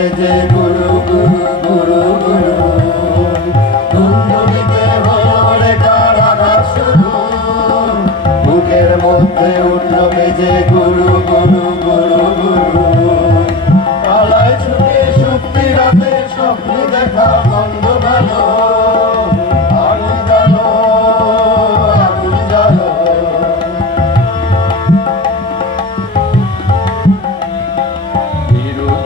বেজে গুরু গুরু গুরু গুরু ধুমধুমিতে হলো রে কারাগার শুরু বুকের মধ্যে উঠল বেজে গুরু গুরু গুরু গুরু পালায় ছুটে শক্তি রাতে স্বপ্ন দেখা বন্ধ ভালো আগুন জ্বালো আগুন জ্বালো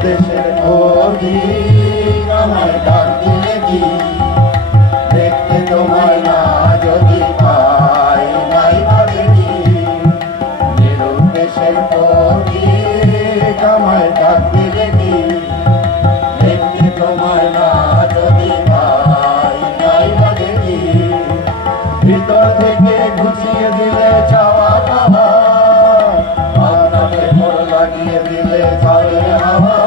দেশের অধিক আমায় ডাক দিলে কি দেখতে তোমায় না যদি পাই নাই ভাবে কি দেশের অধিক আমায় ডাক দিলে কি দেখতে তোমায় না যদি পাই নাই ভাবে কি ভিতর থেকে ঘুষিয়ে দিলে চাওয়া পাওয়া আপনাকে মোড় লাগিয়ে দিলে ঝড়ে হাওয়া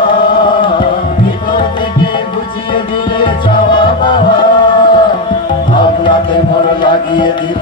লাগিয়ে দিল